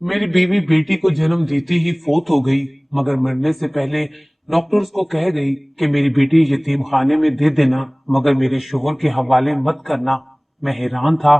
मेरी बीवी बेटी को जन्म देते ही फोत हो गई, मगर मरने से पहले डॉक्टर उसको कह गई कि मेरी बेटी यतीम खाने में दे देना, मगर मेरे शोहर के हवाले मत करना। मैं हैरान था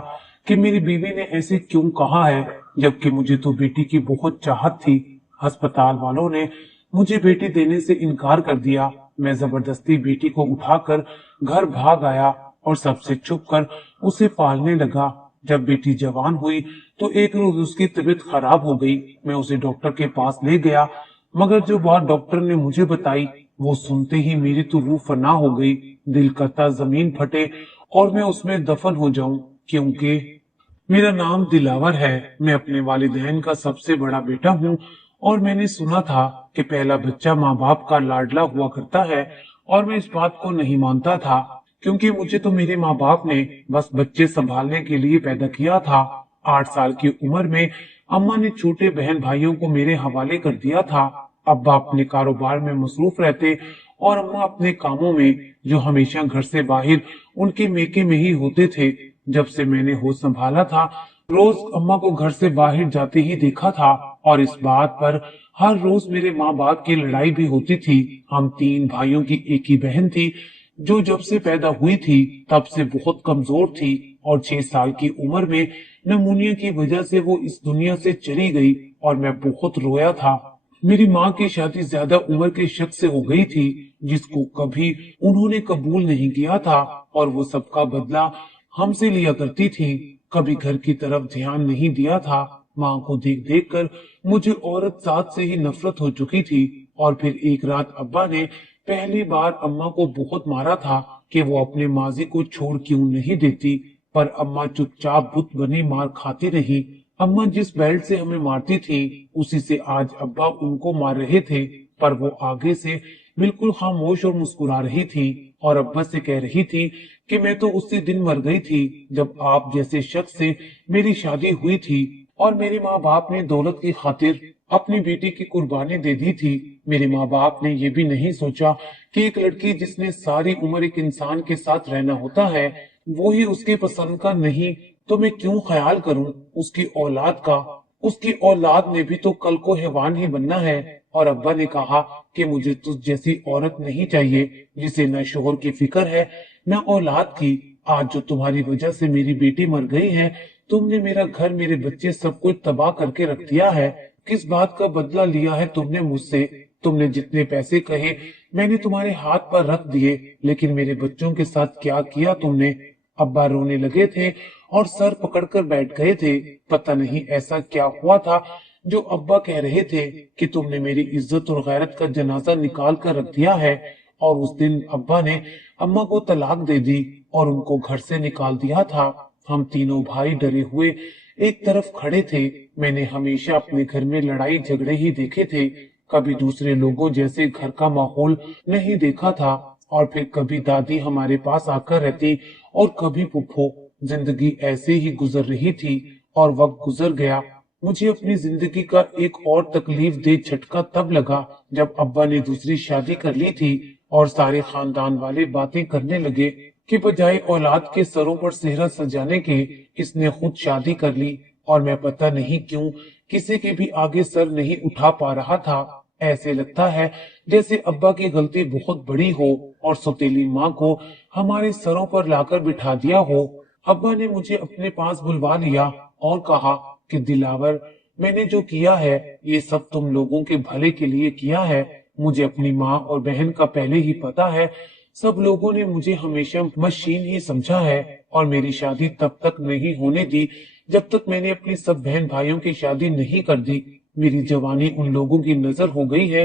कि मेरी बीवी ने ऐसे क्यों कहा है, जबकि मुझे तो बेटी की बहुत चाहत थी। अस्पताल वालों ने मुझे बेटी देने से इनकार कर दिया। मैं जबरदस्ती बेटी को उठाकर घर भाग आया और सबसे छुप कर उसे पालने लगा। जब बेटी जवान हुई तो एक रोज उसकी तबीयत खराब हो गई। मैं उसे डॉक्टर के पास ले गया, मगर जो बात डॉक्टर ने मुझे बताई वो सुनते ही मेरी तो रूह फना हो गई। दिल करता जमीन फटे और मैं उसमें दफन हो जाऊं, क्योंकि मेरा नाम दिलावर है। मैं अपने वालिदैन का सबसे बड़ा बेटा हूँ और मैंने सुना था कि पहला बच्चा माँ बाप का लाडला हुआ करता है, और मैं इस बात को नहीं मानता था, क्योंकि मुझे तो मेरे माँ बाप ने बस बच्चे संभालने के लिए पैदा किया था। 8 साल की उम्र में अम्मा ने छोटे बहन भाइयों को मेरे हवाले कर दिया था। अब्बा अपने कारोबार में मसरूफ रहते और अम्मा अपने कामों में, जो हमेशा घर से बाहर उनके मेके में ही होते थे। जब से मैंने होश संभाला था, रोज अम्मा को घर से बाहर जाते ही देखा था, और इस बात पर हर रोज मेरे माँ बाप की लड़ाई भी होती थी। हम 3 भाइयों की एक ही बहन थी, जो जब से पैदा हुई थी तब से बहुत कमजोर थी, और 6 साल की उम्र में नमूनिया की वजह से वो इस दुनिया से चली गई, और मैं बहुत रोया था। मेरी माँ की शादी ज्यादा उम्र के शख्स से हो गई थी, जिसको कभी उन्होंने कबूल नहीं किया था, और वो सबका बदला हमसे लिया करती थी। कभी घर की तरफ ध्यान नहीं दिया था। माँ को देख देख कर मुझे औरत जात से ही नफरत हो चुकी थी। और फिर एक रात अब्बा ने पहली बार अम्मा को बहुत मारा था कि वो अपने माजी को छोड़ क्यों नहीं देती, पर अम्मा चुपचाप बुत बनी मार खाती रही। अम्मा जिस बेल्ट से हमें मारती थी, उसी से आज अब्बा उनको मार रहे थे, पर वो आगे से बिल्कुल खामोश और मुस्कुरा रही थी, और अब्बा से कह रही थी कि मैं तो उसी दिन मर गई थी जब आप जैसे शख्स से मेरी शादी हुई थी, और मेरे माँ बाप ने दौलत की खातिर अपनी बेटी की कुर्बानी दे दी थी। मेरे माँ बाप ने ये भी नहीं सोचा कि एक लड़की जिसने सारी उम्र एक इंसान के साथ रहना होता है, वो ही उसके पसंद का नहीं, तो मैं क्यों ख्याल करूं उसकी औलाद का। उसकी औलाद ने भी तो कल को हैवान ही बनना है। और अब्बा ने कहा कि मुझे तुझ जैसी औरत नहीं चाहिए, जिसे न शोहर की फिक्र है न औलाद की। आज जो तुम्हारी वजह से मेरी बेटी मर गई है, तुमने मेरा घर, मेरे बच्चे, सब कुछ तबाह करके रख दिया है। किस बात का बदला लिया है तुमने मुझसे? तुमने जितने पैसे कहे मैंने तुम्हारे हाथ पर रख दिए, लेकिन मेरे बच्चों के साथ क्या किया तुमने? अब्बा रोने लगे थे और सर पकड़कर बैठ गए थे। पता नहीं ऐसा क्या हुआ था जो अब्बा कह रहे थे कि तुमने मेरी इज्जत और गैरत का जनाजा निकाल कर रख दिया है। और उस दिन अब्बा ने अम्मा को तलाक दे दी और उनको घर से निकाल दिया था। हम तीनों भाई डरे हुए एक तरफ खड़े थे। मैंने हमेशा अपने घर में लड़ाई झगड़े ही देखे थे, कभी दूसरे लोगों जैसे घर का माहौल नहीं देखा था। और फिर कभी दादी हमारे पास आकर रहती और कभी फुफ्फो। जिंदगी ऐसे ही गुजर रही थी और वक्त गुजर गया। मुझे अपनी जिंदगी का एक और तकलीफ दे झटका तब लगा जब अब्बा ने दूसरी शादी कर ली थी, और सारे खानदान वाले बातें करने लगे कि बजाय औलाद के सरों पर सेहरा सजाने के इसने खुद शादी कर ली। और मैं पता नहीं क्यों किसी के भी आगे सर नहीं उठा पा रहा था। ऐसे लगता है जैसे अब्बा की गलती बहुत बड़ी हो और सौतेली माँ को हमारे सरों पर लाकर बिठा दिया हो। अब्बा ने मुझे अपने पास बुलवा लिया और कहा कि दिलावर, मैंने जो किया है ये सब तुम लोगों के भले के लिए किया है। मुझे अपनी माँ और बहन का पहले ही पता है। सब लोगों ने मुझे हमेशा मशीन ही समझा है, और मेरी शादी तब तक नहीं होने दी जब तक मैंने अपनी सब बहन भाइयों की शादी नहीं कर दी। मेरी जवानी उन लोगों की नजर हो गई है,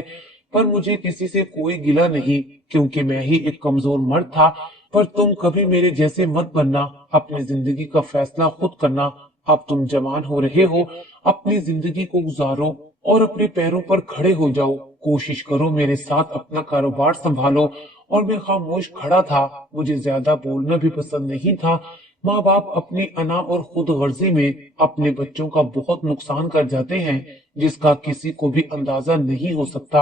पर मुझे किसी से कोई गिला नहीं, क्योंकि मैं ही एक कमजोर मर्द था। पर तुम कभी मेरे जैसे मत बनना, अपनी जिंदगी का फैसला खुद करना। अब तुम जवान हो रहे हो, अपनी जिंदगी को गुजारो और अपने पैरों पर खड़े हो जाओ। कोशिश करो मेरे साथ अपना कारोबार संभालो। और मैं खामोश खड़ा था, मुझे ज्यादा बोलना भी पसंद नहीं था। माँ बाप अपनी अना और खुद गर्जी में अपने बच्चों का बहुत नुकसान कर जाते हैं, जिसका किसी को भी अंदाजा नहीं हो सकता।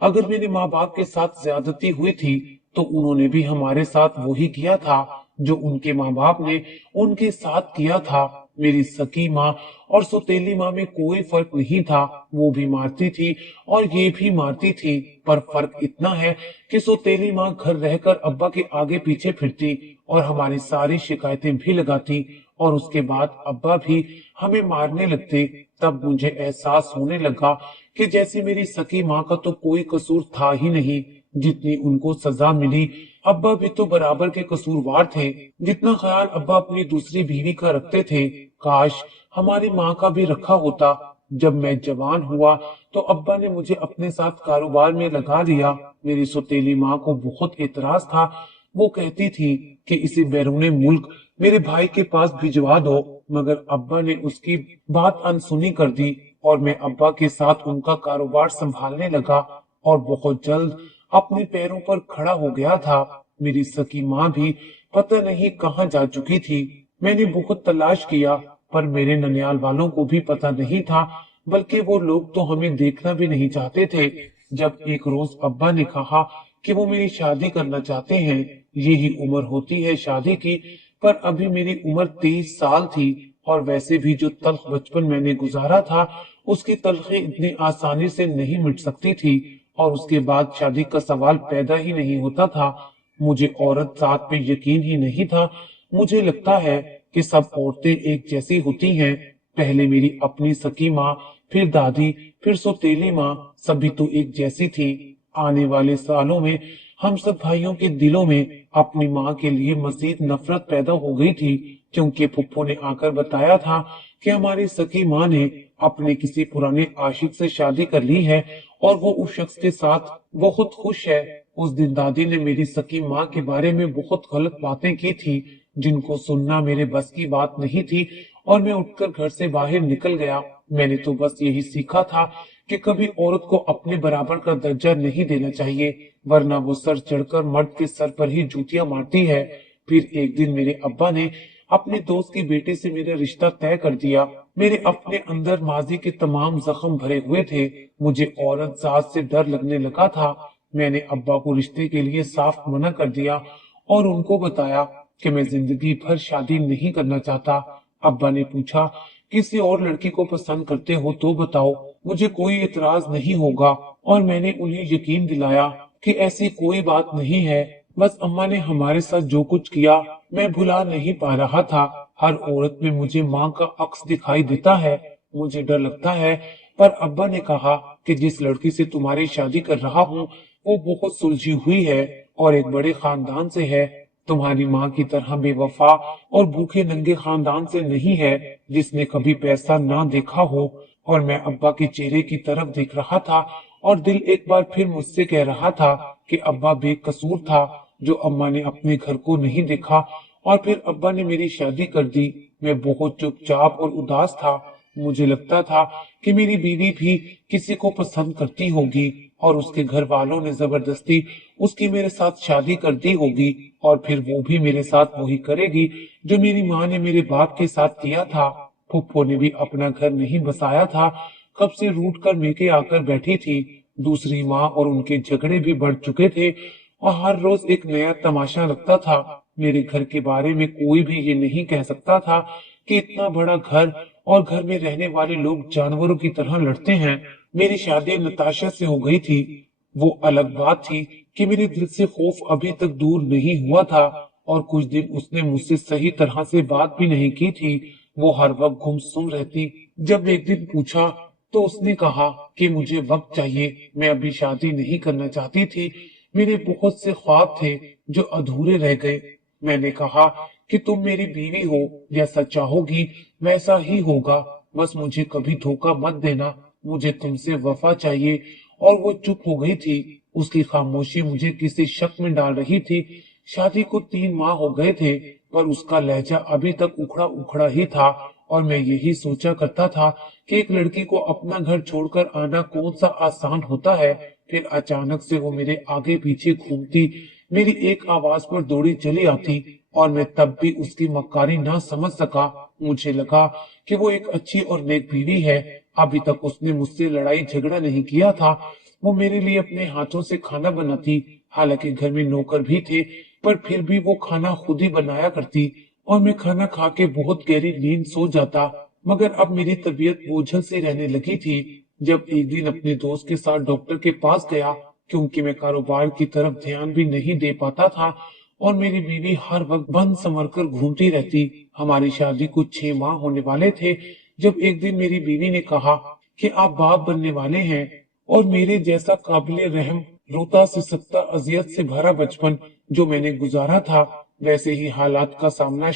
अगर मेरे माँ बाप के साथ ज्यादती हुई थी तो उन्होंने भी हमारे साथ वही किया था। जो उनके माँ बाप ने उनके साथ किया था। मेरी सकी माँ और सौतेली माँ में कोई फर्क नहीं था। वो भी मारती थी और ये भी मारती थी, पर फर्क इतना है कि सौतेली माँ घर रहकर अब्बा के आगे पीछे फिरती और हमारी सारी शिकायतें भी लगाती, और उसके बाद अब्बा भी हमें मारने लगते। तब मुझे एहसास होने लगा कि जैसे मेरी सकी माँ का तो कोई कसूर था ही नहीं। जितनी उनको सजा मिली, अब्बा भी तो बराबर के कसूरवार थे। जितना ख्याल अब्बा अपनी दूसरी बीवी का रखते थे, काश हमारी माँ का भी रखा होता। जब मैं जवान हुआ तो अब्बा ने मुझे अपने साथ कारोबार में लगा लिया। मेरी सौतेली माँ को बहुत एतराज था। वो कहती थी कि इसे बैरूने मुल्क मेरे भाई के पास भिजवा दो, मगर अब्बा ने उसकी बात अनसुनी कर दी और मैं अब्बा के साथ उनका कारोबार संभालने लगा और बहुत जल्द अपने पैरों पर खड़ा हो गया था। मेरी सकी माँ भी पता नहीं कहाँ जा चुकी थी। मैंने बहुत तलाश किया, पर मेरे ननियाल वालों को भी पता नहीं था, बल्कि वो लोग तो हमें देखना भी नहीं चाहते थे। जब एक रोज अब्बा ने कहा कि वो मेरी शादी करना चाहते हैं। यही उम्र होती है शादी की, पर अभी मेरी उम्र 23 साल थी, और वैसे भी जो तल्ख बचपन मैंने गुजारा था, उसकी तलखी इतनी आसानी से नहीं मिट सकती थी, और उसके बाद शादी का सवाल पैदा ही नहीं होता था। मुझे औरत जात पे यकीन ही नहीं था। मुझे लगता है कि सब औरतें एक जैसी होती हैं। पहले मेरी अपनी सकी माँ, फिर दादी, फिर सौतेली माँ, सभी तो एक जैसी थी। आने वाले सालों में हम सब भाइयों के दिलों में अपनी माँ के लिए मजीद नफरत पैदा हो गई थी, क्योंकि फुप्पो ने आकर बताया था कि हमारी सकी माँ ने अपने किसी पुराने आशिक से शादी कर ली है और वो उस शख्स के साथ बहुत खुश है। उस दिन दादी ने मेरी सकी माँ के बारे में बहुत गलत बातें की थी, जिनको सुनना मेरे बस की बात नहीं थी, और मैं उठकर घर से बाहर निकल गया। मैंने तो बस यही सीखा था कि कभी औरत को अपने बराबर का दर्जा नहीं देना चाहिए, वरना वो सर चढ़कर मर्द के सर पर ही जूतियां मारती है। फिर एक दिन मेरे अब्बा ने अपने दोस्त की बेटी से मेरा रिश्ता तय कर दिया। मेरे अपने अंदर माजी के तमाम जख्म भरे हुए थे। मुझे औरत जात से डर लगने लगा था। मैंने अब्बा को रिश्ते के लिए साफ मना कर दिया और उनको बताया कि मैं जिंदगी भर शादी नहीं करना चाहता। अब्बा ने पूछा, किसी और लड़की को पसंद करते हो तो बताओ, मुझे कोई एतराज नहीं होगा। और मैंने उन्हें यकीन दिलाया कि ऐसी कोई बात नहीं है। बस अम्मा ने हमारे साथ जो कुछ किया मैं भुला नहीं पा रहा था। हर औरत में मुझे माँ का अक्स दिखाई देता है। मुझे डर लगता है, पर अब्बा ने कहा कि जिस लड़की से तुम्हारी शादी कर रहा हूँ वो बहुत सुलझी हुई है और एक बड़े खानदान से है। तुम्हारी माँ की तरह बेवफा और भूखे नंगे खानदान से नहीं है, जिसने कभी पैसा ना देखा हो। और मैं अब्बा के चेहरे की तरफ देख रहा था और दिल एक बार फिर मुझसे कह रहा था कि अब्बा बेकसूर था, जो अम्मा ने अपने घर को नहीं देखा। और फिर अब्बा ने मेरी शादी कर दी। मैं बहुत चुपचाप और उदास था। मुझे लगता था कि मेरी बीवी भी किसी को पसंद करती होगी और उसके घर वालों ने जबरदस्ती उसकी मेरे साथ शादी कर दी होगी, और फिर वो भी मेरे साथ वही करेगी जो मेरी माँ ने मेरे बाप के साथ किया था। फुप्पो ने भी अपना घर नहीं बसाया था, कब से रूठ कर मेके आकर बैठी थी। दूसरी माँ और उनके झगड़े भी बढ़ चुके थे और हर रोज एक नया तमाशा लगता था। मेरे घर के बारे में कोई भी ये नहीं कह सकता था कि इतना बड़ा घर और घर में रहने वाले लोग जानवरों की तरह लड़ते हैं। मेरी शादी नताशा से हो गई थी। वो अलग बात थी कि मेरे दिल से खौफ अभी तक दूर नहीं हुआ था, और कुछ दिन उसने मुझसे सही तरह से बात भी नहीं की थी। वो हर वक्त गुमसुम रहती। जब एक दिन पूछा तो उसने कहा कि मुझे वक्त चाहिए, मैं अभी शादी नहीं करना चाहती थी। मेरे बहुत से ख्वाब थे जो अधूरे रह गए। मैंने कहा कि तुम मेरी बीवी हो, जैसा चाहोगी वैसा ही होगा, बस मुझे कभी धोखा मत देना, मुझे तुमसे वफा चाहिए। और वो चुप हो गई थी। उसकी खामोशी मुझे किसी शक में डाल रही थी। शादी को 3 माह हो गए थे, पर उसका लहजा अभी तक उखड़ा उखड़ा ही था, और मैं यही सोचा करता था कि एक लड़की को अपना घर छोड़कर आना कौन सा आसान होता है। फिर अचानक से वो मेरे आगे पीछे घूमती, मेरी एक आवाज पर दौड़ी चली आती, और मैं तब भी उसकी मक्कारी ना समझ सका। मुझे लगा कि वो एक अच्छी और नेक बीवी है। अभी तक उसने मुझसे लड़ाई झगड़ा नहीं किया था। वो मेरे लिए अपने हाथों से खाना बनाती, हालांकि घर में नौकर भी थे, पर फिर भी वो खाना खुद ही बनाया करती और मैं खाना खा के बहुत गहरी नींद सो जाता। मगर अब मेरी तबीयत बोझल सी रहने लगी थी। जब एक दिन अपने दोस्त के साथ डॉक्टर के पास गया, क्योंकि मैं कारोबार की तरफ ध्यान भी नहीं दे पाता था और मेरी बीवी हर वक्त बंद संवर कर घूमती रहती। हमारी शादी को 6 माह होने वाले थे जब एक दिन मेरी बीवी ने कहा कि आप बाप बनने वाले हैं। और मेरे जैसा काबिले रहम, रोता सिसकता, अजियत से भरा बचपन जो मैंने गुजारा था, वैसे ही हालात का सामना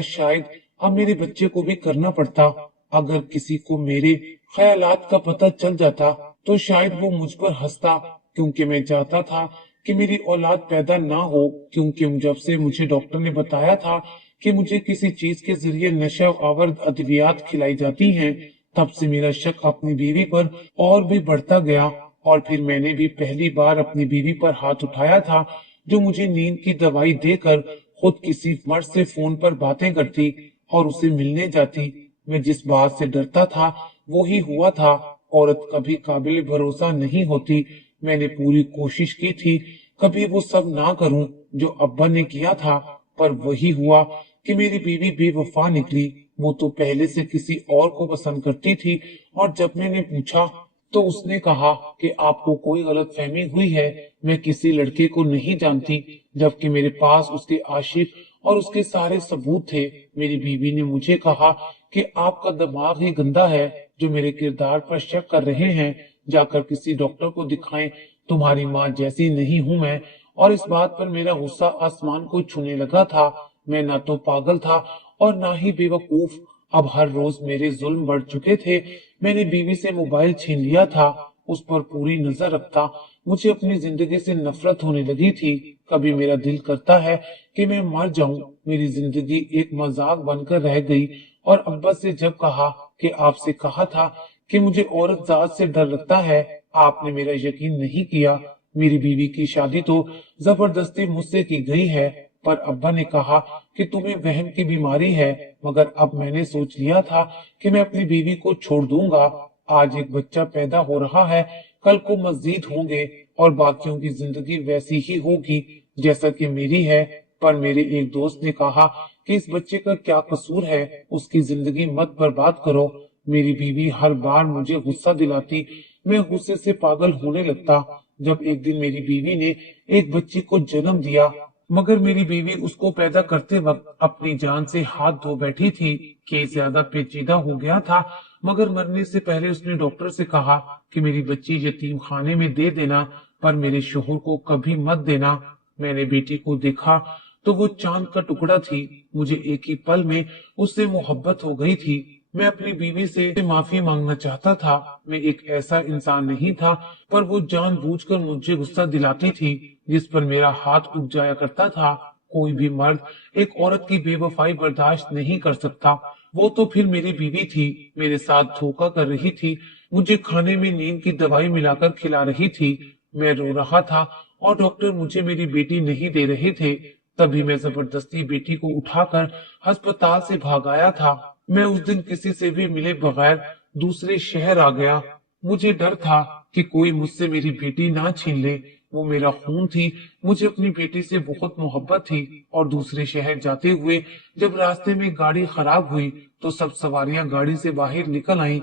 शायद अब मेरे बच्चे को भी करना पड़ता। अगर किसी को मेरे ख्यालात का पता चल जाता तो शायद वो मुझ पर हंसता, क्योंकि मैं चाहता था कि मेरी औलाद पैदा ना हो। क्योंकि जब से मुझे डॉक्टर ने बताया था कि मुझे किसी चीज के जरिए नशा आवर अद्वियात खिलाई जाती हैं, तब से मेरा शक अपनी बीवी पर और भी बढ़ता गया। और फिर मैंने भी पहली बार अपनी बीवी पर हाथ उठाया था, जो मुझे नींद की दवाई देकर खुद किसी मर्द से फोन पर बातें करती और उसे मिलने जाती। मैं जिस बात से डरता था वो ही हुआ था। औरत कभी काबिल भरोसा नहीं होती। मैंने पूरी कोशिश की थी कभी वो सब ना करूं जो अब्बा ने किया था, पर वही हुआ कि मेरी बीवी बेवफा निकली। वो तो पहले से किसी और को पसंद करती थी और जब मैंने पूछा तो उसने कहा कि आपको कोई गलतफहमी हुई है, मैं किसी लड़के को नहीं जानती, जबकि मेरे पास उसके आशिक और उसके सारे सबूत थे। मेरी बीवी ने मुझे कहा कि आपका दिमाग ही गंदा है जो मेरे किरदार पर शक कर रहे हैं, जाकर किसी डॉक्टर को दिखाएं, तुम्हारी माँ जैसी नहीं हूं मैं। और इस बात पर मेरा गुस्सा आसमान को छूने लगा था। मैं ना तो पागल था और ना ही बेवकूफ। अब हर रोज मेरे जुल्म बढ़ चुके थे। मैंने बीवी से मोबाइल छीन लिया था, उस पर पूरी नजर रखता। मुझे अपनी जिंदगी से नफरत होने लगी थी। कभी मेरा दिल करता है कि मैं मर जाऊं। मेरी जिंदगी एक मजाक बनकर रह गई। और अब्बा से जब कहा कि आपसे कहा था कि मुझे औरत जात से डर लगता है, आपने मेरा यकीन नहीं किया। मेरी बीवी की शादी तो जबरदस्ती मुझसे की गई है, पर अब्बा ने कहा कि तुम्हें वहम की बीमारी है। मगर अब मैंने सोच लिया था कि मैं अपनी बीवी को छोड़ दूंगा। आज एक बच्चा पैदा हो रहा है, कल को मजीद होंगे और बाकियों की जिंदगी वैसी ही होगी जैसा कि मेरी है। पर मेरे एक दोस्त ने कहा कि इस बच्चे का क्या कसूर है, उसकी जिंदगी मत बर्बाद करो। मेरी बीवी हर बार मुझे गुस्सा दिलाती, मैं गुस्से से पागल होने लगता। जब एक दिन मेरी बीवी ने एक बच्ची को जन्म दिया, मगर मेरी बीवी उसको पैदा करते वक्त अपनी जान से हाथ धो बैठी थी कि ज्यादा पेचीदा हो गया था। मगर मरने से पहले उसने डॉक्टर से कहा कि मेरी बच्ची यतीम खाने में दे देना, पर मेरे शोहर को कभी मत देना। मैंने बेटी को देखा तो वो चांद का टुकड़ा थी। मुझे एक ही पल में उससे मोहब्बत हो गई थी। मैं अपनी बीवी से माफी मांगना चाहता था। मैं एक ऐसा इंसान नहीं था, पर वो जानबूझकर मुझे गुस्सा दिलाती थी जिस पर मेरा हाथ उठ जाया करता था। कोई भी मर्द एक औरत की बेवफाई बर्दाश्त नहीं कर सकता। वो तो फिर मेरी बीवी थी, मेरे साथ धोखा कर रही थी, मुझे खाने में नींद की दवाई मिलाकर खिला रही थी। मैं रो रहा था और डॉक्टर मुझे मेरी बेटी नहीं दे रहे थे। तभी मैं जबरदस्ती बेटी को उठाकर अस्पताल से भाग आया था। मैं उस दिन किसी से भी मिले बगैर दूसरे शहर आ गया। मुझे डर था कि कोई मुझसे मेरी बेटी ना छीन ले। वो मेरा खून थी, मुझे अपनी बेटी से बहुत मोहब्बत थी। और दूसरे शहर जाते हुए जब रास्ते में गाड़ी खराब हुई तो सब सवारियां गाड़ी से बाहर निकल आईं।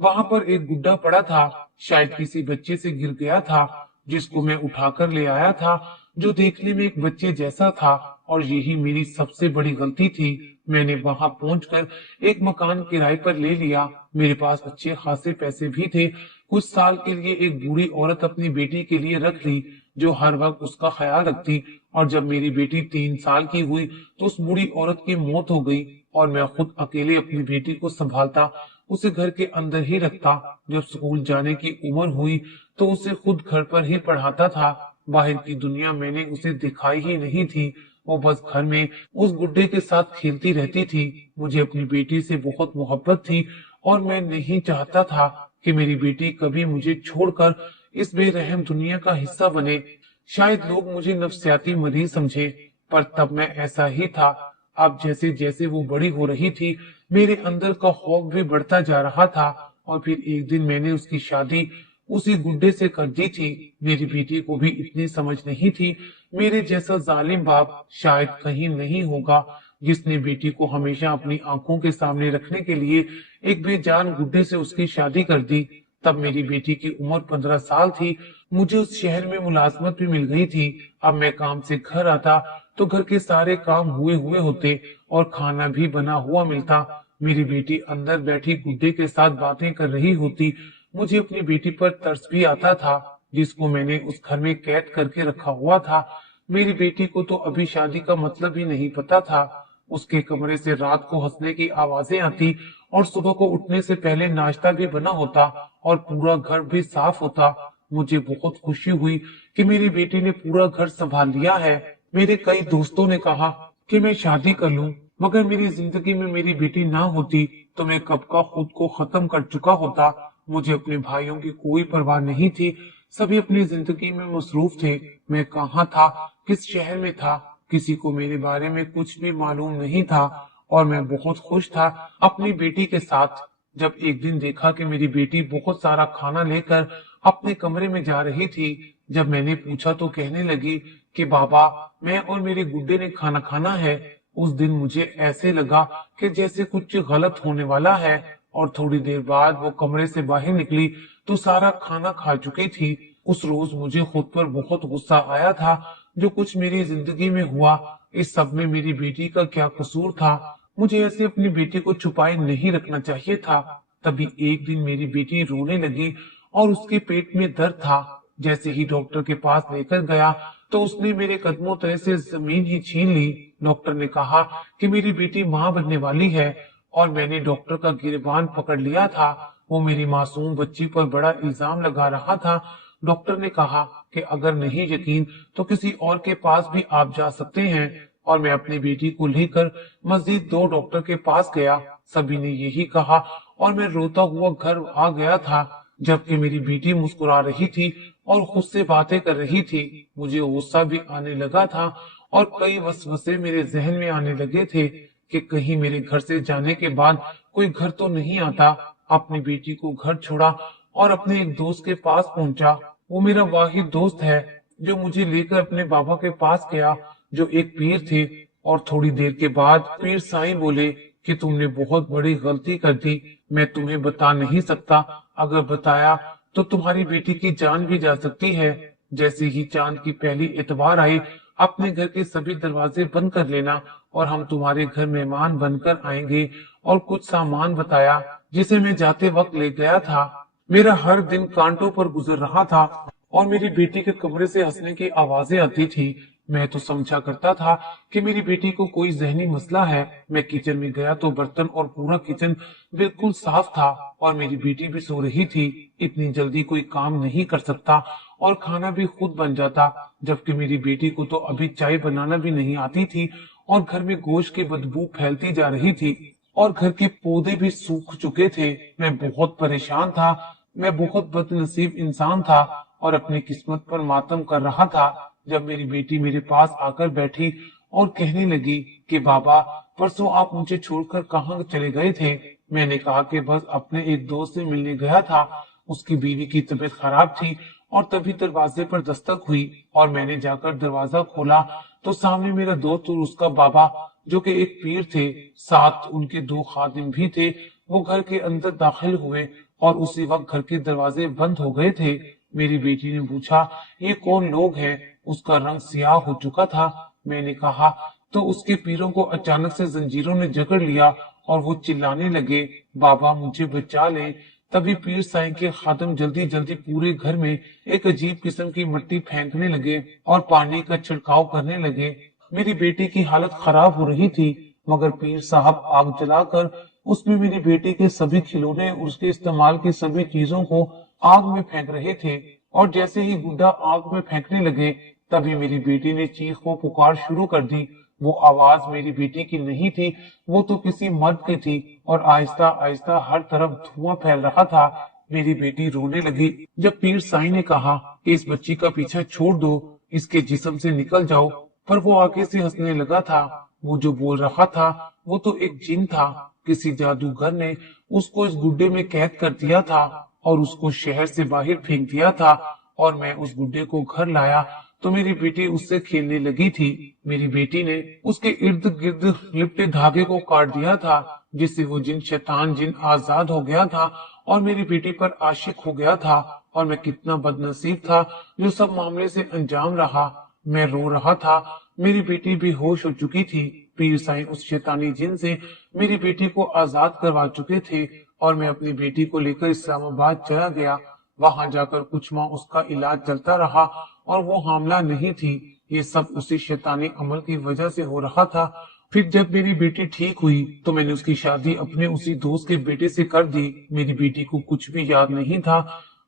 वहां पर एक गुड्डा पड़ा था, शायद किसी बच्चे से गिर गया था, जिसको मैं उठाकर ले आया था, जो देखने में एक बच्चे जैसा था। और यही मेरी सबसे बड़ी गलती थी। मैंने वहां पहुंचकर एक मकान किराए पर ले लिया। मेरे पास अच्छे खासे पैसे भी थे। कुछ साल के लिए एक बूढ़ी औरत अपनी बेटी के लिए रख ली, जो हर वक्त उसका ख्याल रखती। और जब मेरी बेटी 3 साल की हुई तो उस बूढ़ी औरत की मौत हो गई और मैं खुद अकेले अपनी बेटी को संभालता, उसे घर के अंदर ही रखता। जब स्कूल जाने की उम्र हुई तो उसे खुद घर पर ही पढ़ाता था। बाहर की दुनिया मैंने उसे दिखाई ही नहीं थी। वो बस घर में उस गुड्डे के साथ खेलती रहती थी। मुझे अपनी बेटी से बहुत मोहब्बत थी और मैं नहीं चाहता था कि मेरी बेटी कभी मुझे छोड़कर इस बेरहम दुनिया का हिस्सा बने। शायद लोग मुझे नफ्सियाती मरीज समझे, पर तब मैं ऐसा ही था। अब जैसे जैसे वो बड़ी हो रही थी, मेरे अंदर का खौफ भी बढ़ता जा रहा था। और फिर एक दिन मैंने उसकी शादी उसी गुड्डे से कर दी थी। मेरी बेटी को भी इतनी समझ नहीं थी। मेरे जैसा जालिम बाप शायद कहीं नहीं होगा जिसने बेटी को हमेशा अपनी आंखों के सामने रखने के लिए एक बेजान गुड्डे से उसकी शादी कर दी। तब मेरी बेटी की उम्र 15 साल थी। मुझे उस शहर में मुलाजमत भी मिल गई थी। अब मैं काम से घर आता तो घर के सारे काम हुए हुए होते और खाना भी बना हुआ मिलता। मेरी बेटी अंदर बैठी गुड्डे के साथ बातें कर रही होती। मुझे अपनी बेटी पर तरस भी आता था जिसको मैंने उस घर में कैद करके रखा हुआ था। मेरी बेटी को तो अभी शादी का मतलब ही नहीं पता था। उसके कमरे से रात को हंसने की आवाजें आती और सुबह को उठने से पहले नाश्ता भी बना होता और पूरा घर भी साफ होता। मुझे बहुत खुशी हुई कि मेरी बेटी ने पूरा घर संभाल लिया है। मेरे कई दोस्तों ने कहा कि मैं शादी कर लूं, मगर मेरी जिंदगी में मेरी बेटी ना होती तो मैं कब का खुद को खत्म कर चुका होता। मुझे अपने भाइयों की कोई परवाह नहीं थी। सभी अपनी जिंदगी में मसरूफ थे। मैं कहाँ था, किस शहर में था, किसी को मेरे बारे में कुछ भी मालूम नहीं था और मैं बहुत खुश था अपनी बेटी के साथ। जब एक दिन देखा कि मेरी बेटी बहुत सारा खाना लेकर अपने कमरे में जा रही थी। जब मैंने पूछा तो कहने लगी कि बाबा, मैं और मेरे गुड्डे ने खाना खाना है। उस दिन मुझे ऐसे लगा कि जैसे कुछ गलत होने वाला है और थोड़ी देर बाद वो कमरे से बाहर निकली तो सारा खाना खा चुकी थी। उस रोज मुझे खुद पर बहुत गुस्सा आया था। जो कुछ मेरी जिंदगी में हुआ, इस सब में मेरी बेटी का क्या कसूर था? मुझे ऐसे अपनी बेटी को छुपाए नहीं रखना चाहिए था। तभी एक दिन मेरी बेटी रोने लगी और उसके पेट में दर्द था। जैसे ही डॉक्टर के पास लेकर गया तो उसने मेरे कदमों तले से जमीन ही छीन ली। डॉक्टर ने कहा कि मेरी बेटी मां बनने वाली है और मैंने डॉक्टर का गिरबान पकड़ लिया था। वो मेरी मासूम बच्ची पर बड़ा इल्जाम लगा रहा था। डॉक्टर ने कहा कि अगर नहीं यकीन तो किसी और के पास भी आप जा सकते हैं और मैं अपनी बेटी को लेकर मस्जिद 2 डॉक्टर के पास गया। सभी ने यही कहा और मैं रोता हुआ घर आ गया था, जबकि मेरी बेटी मुस्कुरा रही थी और खुद से बातें कर रही थी। मुझे गुस्सा भी आने लगा था और कई वसवसे मेरे जहन में आने लगे थे कि कहीं मेरे घर से जाने के बाद कोई घर तो नहीं आता। अपनी बेटी को घर छोड़ा और अपने एक दोस्त के पास पहुंचा। वो मेरा वाहिद दोस्त है जो मुझे लेकर अपने बाबा के पास गया जो एक पीर थे। और थोड़ी देर के बाद पीर साईं बोले कि तुमने बहुत बड़ी गलती कर दी। मैं तुम्हें बता नहीं सकता, अगर बताया तो तुम्हारी बेटी की जान भी जा सकती है। जैसे ही चांद की पहली इतवार आई, अपने घर के सभी दरवाजे बंद कर लेना और हम तुम्हारे घर मेहमान बनकर आएंगे। और कुछ सामान बताया जिसे मैं जाते वक्त ले गया था। मेरा हर दिन कांटों पर गुजर रहा था और मेरी बेटी के कमरे से हंसने की आवाजें आती थी। मैं तो समझा करता था कि मेरी बेटी को कोई जहनी मसला है। मैं किचन में गया तो बर्तन और पूरा किचन बिल्कुल साफ था और मेरी बेटी भी सो रही थी। इतनी जल्दी कोई काम नहीं कर सकता और खाना भी खुद बन जाता, जबकि मेरी बेटी को तो अभी चाय बनाना भी नहीं आती थी और घर में गोश्त की बदबू फैलती जा रही थी और घर के पौधे भी सूख चुके थे। मैं बहुत परेशान था। मैं बहुत बदनसीब इंसान था और अपनी किस्मत पर मातम कर रहा था जब मेरी बेटी मेरे पास आकर बैठी और कहने लगी कि बाबा, परसों आप मुझे छोड़कर कहाँ चले गए थे? मैंने कहा कि बस अपने एक दोस्त से मिलने गया था। उसकी बीवी की तबीयत खराब थी और तभी दरवाजे पर दस्तक हुई और मैंने जाकर दरवाजा खोला तो सामने मेरा दोस्त और उसका बाबा जो कि एक पीर थे, साथ उनके 2 खादिम भी थे। वो घर के अंदर दाखिल हुए और उसी वक्त घर के दरवाजे बंद हो गए थे। मेरी बेटी ने पूछा, ये कौन लोग हैं? उसका रंग सियाह हो चुका था। मैंने कहा तो उसके पीरों को अचानक से जंजीरों ने जकड़ लिया और वो चिल्लाने लगे, बाबा मुझे बचा ले। तभी पीर साईं के खादिम जल्दी जल्दी पूरे घर में एक अजीब किस्म की मिट्टी फेंकने लगे और पानी का छिड़काव करने लगे। मेरी बेटी की हालत खराब हो रही थी, मगर पीर साहब आग जलाकर उसमें मेरी बेटी के सभी खिलौने और उसके इस्तेमाल की सभी चीजों को आग में फेंक रहे थे। और जैसे ही गुड्डा आग में फेंकने लगे तभी मेरी बेटी ने चीख व पुकार शुरू कर दी। वो आवाज मेरी बेटी की नहीं थी, वो तो किसी मर्द की थी और आहिस्ता आहिस्ता हर तरफ धुआं फैल रहा था। मेरी बेटी रोने लगी जब पीर साईं ने कहा कि इस बच्ची का पीछा छोड़ दो, इसके जिस्म से निकल जाओ। पर वो आगे से हंसने लगा था। वो जो बोल रहा था वो तो एक जिन था। किसी जादूगर ने उसको इस गुड्डे में कैद कर दिया था اور اس کو شہر سے باہر پھینک دیا تھا، اور میں اس گڈے کو گھر لایا تو میری بیٹی اس سے کھیلنے لگی تھی۔ میری بیٹی نے اس کے ارد گرد لپٹے دھاگے کو کاٹ دیا تھا، جس سے وہ شیطان جن آزاد ہو گیا تھا اور میری بیٹی پر عاشق ہو گیا تھا، اور میں کتنا بد نصیب تھا جو سب معاملے سے انجام رہا۔ میں رو رہا تھا، میری بیٹی بے ہوش ہو چکی تھی۔ پیر سائیں اس شیطانی جن سے میری بیٹی کو آزاد کروا چکے تھے، اور میں اپنی بیٹی کو لے کر اسلام آباد چلا گیا۔ وہاں جا کر کچھ ماہ اس کا علاج چلتا رہا اور وہ حاملہ نہیں تھی۔ یہ سب اسی شیطانی عمل کی وجہ سے ہو رہا تھا۔ پھر جب میری بیٹی ٹھیک ہوئی تو میں نے اس کی شادی اپنے اسی دوست کے بیٹے سے کر دی۔ میری بیٹی کو کچھ بھی یاد نہیں تھا۔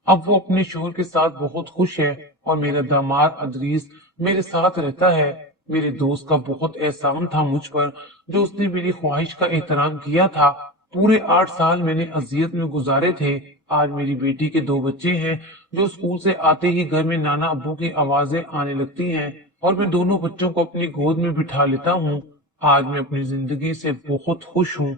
اب وہ اپنے شوہر کے ساتھ بہت خوش ہے، اور میرا داماد ادریس میرے ساتھ رہتا ہے۔ میرے دوست کا بہت احسان تھا مجھ پر، جو اس نے میری خواہش کا احترام کیا تھا۔ پورے 8 سال میں نے اذیت میں گزارے تھے۔ آج میری بیٹی کے 2 بچے ہیں، جو اسکول سے آتے ہی گھر میں نانا ابو کی آوازیں آنے لگتی ہیں، اور میں دونوں بچوں کو اپنی گود میں بٹھا لیتا ہوں۔ آج میں اپنی زندگی سے بہت خوش ہوں۔